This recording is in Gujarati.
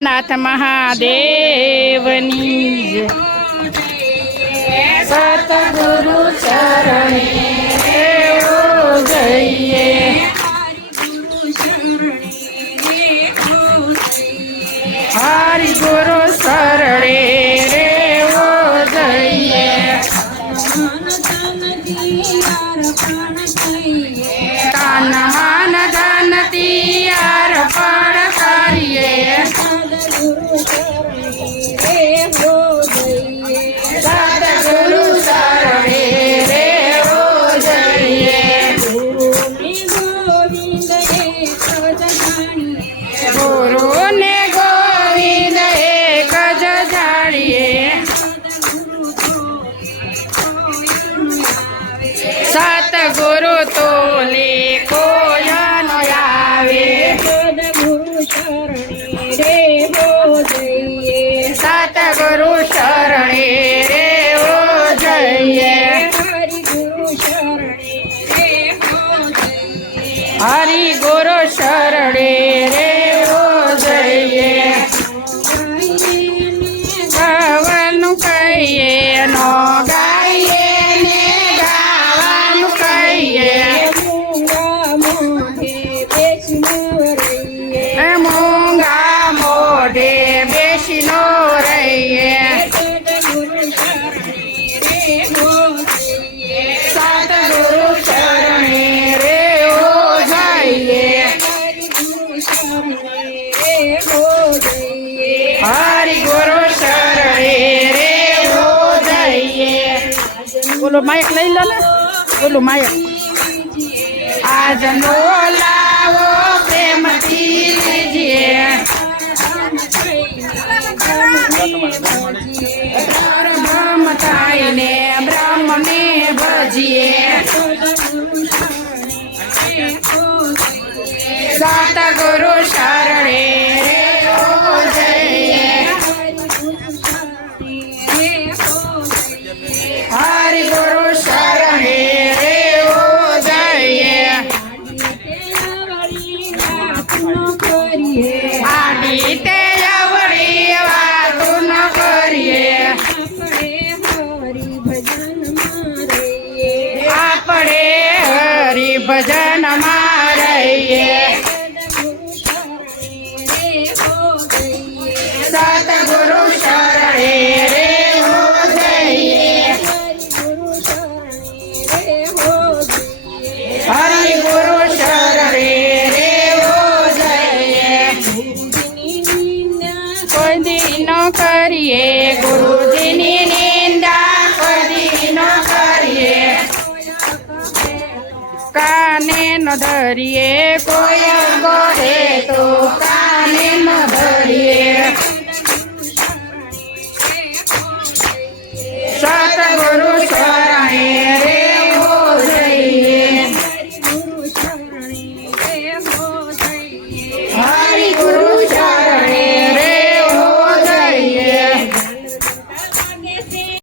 નાથ મહાદેવની સતગુરુ ચરણે રહેવું જોઈએ. હરિ ગુરુ શરણે રહેવું જોઈએ. તન મન ધનથી અર્પણ કરીએ. સતગુરુ શરણે રહેવું જોઈએ. ગુરુને ગોવિંદ એક જ જાણીએ. સતગુરુ તોલે કોઈ ન આવે. સતગુરુ શરણે રહેવું જોઈએ. હરિ ગુરુ શરણે રહેવું જોઈએ. ગાવાનું કહીએ નો ગાઈએ ને ગાવાનું કહીએ. મૂંગા મોઢે બેસી નો રહીએ. સતગુરુ શરણે રહેવું જોઈએ. હરિ ગુરુ શરણે રહેવું જોઈએ. બોલો માયક લઈ લો ને. બોલો માયક. આજનો લાવો પ્રેમથી લીજીએ. બ્રહ્મ થાયને બ્રહ્મને ભજીએ. સતગુરુ શરણે રહેવું જોઈએ. હરિ ગુરુ શરણે રહેવું જોઈએ. આડી તે અવળી વાતો ન કરીએ. આપણે હરિભજનમાં રહીએ. સતગુરુ શરણે રહેવું જોઈએ. હરિ ગુરુ શરણે રહેવું જોઈએ. કોઈ દી ન કરીએ ગુરુજીની નિંદા. કોઈ દી ન કરીએ. કાને ન ધરીએ કોઈ ગોળે તો કાને ન ધરીએ.